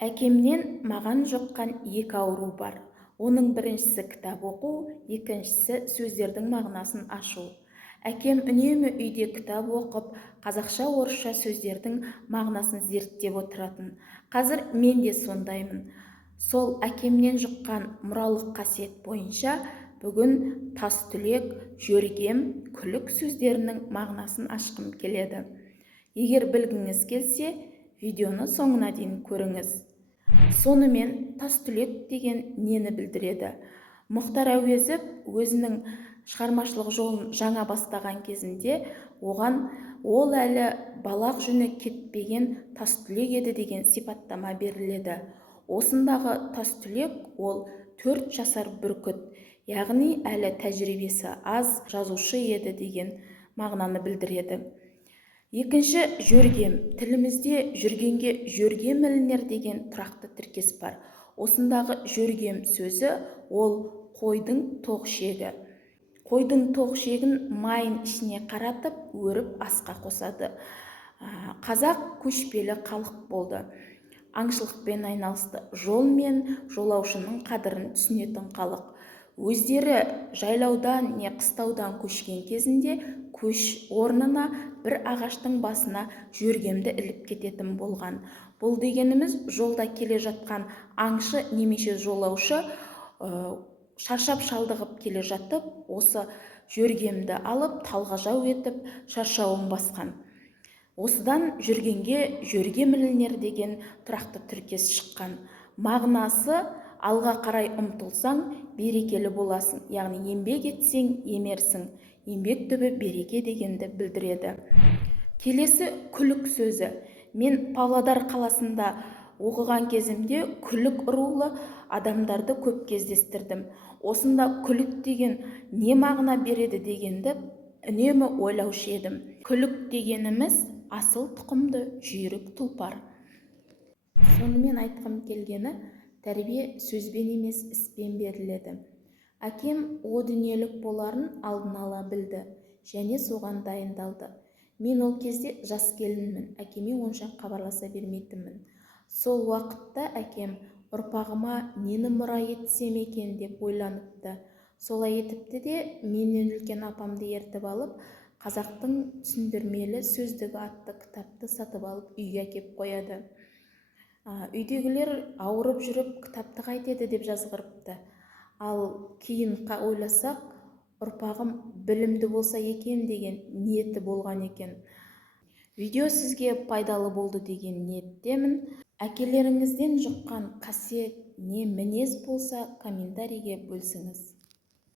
Әкемнен маған жұққан екі ауру бар. Оның біріншісі кітап оқу, екіншісі сөздердің мағынасын ашу. Әкем үнемі үйде кітап оқып, қазақша орысша сөздердің мағынасын зерттеп отыратын. Қазір мен де сондаймын. Сол әкемнен жұққан мұралық қасиет бойынша бүгін тас түлек, жөргем, күлік сөздерінің мағынасын ашқым келеді. Егер білгіңіз келсе, видеоны соңына дейін көріңіз. Сонымен тас түлек деген нені білдіреді? Мұхтар Әуезов өзінің шығармашылық жолын жаңа бастаған кезінде оған ол әлі балақ жүні кетпеген тас түлек еді деген сипаттама беріледі. Осындағы тас түлек ол 4 жасар бүркіт, яғни әлі тәжірибесі аз жазушы еді деген мағынаны білдіреді. Екінші жөргем. Тілімізде жүргенге жөргем ілінер деген тұрақты тіркес бар. Осындағы жөргем сөзі ол қойдың тоқ шегі. Қойдың тоқ шегін майын ішіне қаратып, өріп асқа қосады. Қазақ көшпелі халық болды. Аңшылықпен айналысты. Жол мен жолаушының қадірін түсінетін халық. Өздері жайлаудан не қыстаудан көшкен кезінде көш орнына бір ағаштың басына жөргемді іліп кететін болған. Бұл дегеніміз жолда келе жатқан аңшы немесе жолаушы шаршап шалдығып келе жатып, осы жөргемді алып талғажау етіп шаршауын басқан. Осыдан жүргенге жөргем ілінер деген тұрақты тіркес шыққан. Мағынасы алға қарай ұмтылсаң, берекелі боласың, яғни еңбек етсең, емерсің. Еңбек түбі береке дегенді білдіреді. Келесі күлік сөзі. Мен Павлодар қаласында оқыған кезімде күлік рулы адамдарды көп кездестірдім. Осында күлік деген не мағына береді дегенді үнемі ойлаушы едім. Күлік дегеніміз асыл тұқымды жүйрік тұлпар. Сонымен айтқым келгені, тәрбие сөзбен емес іспен беріледі. Әкем о дүниелік боларын алдын ала білді және соған дайындалды. Мен ол кезде жас келінмін, әкеме онша хабарласа бермейтінмін. Сол уақытта әкем ұрпағыма нені мұра етсем екен деп ойланыпты. Солай етіпті де менен үлкен апамды ертіп алып, қазақтың түсіндірмелі сөздігі атты кітапты сатып алып үйге әкеп қояды. Үйдегілер ауырып жүріп кітапты қайтеді деп жазғырыпты. Ал кейін ойласақ, ұрпағым білімді болса екен деген ниеті болған екен. Видео сізге пайдалы болды деген ниеттемін. Әкелеріңізден жұққан қасиет не мінез болса комментарийге бөлсіңіз.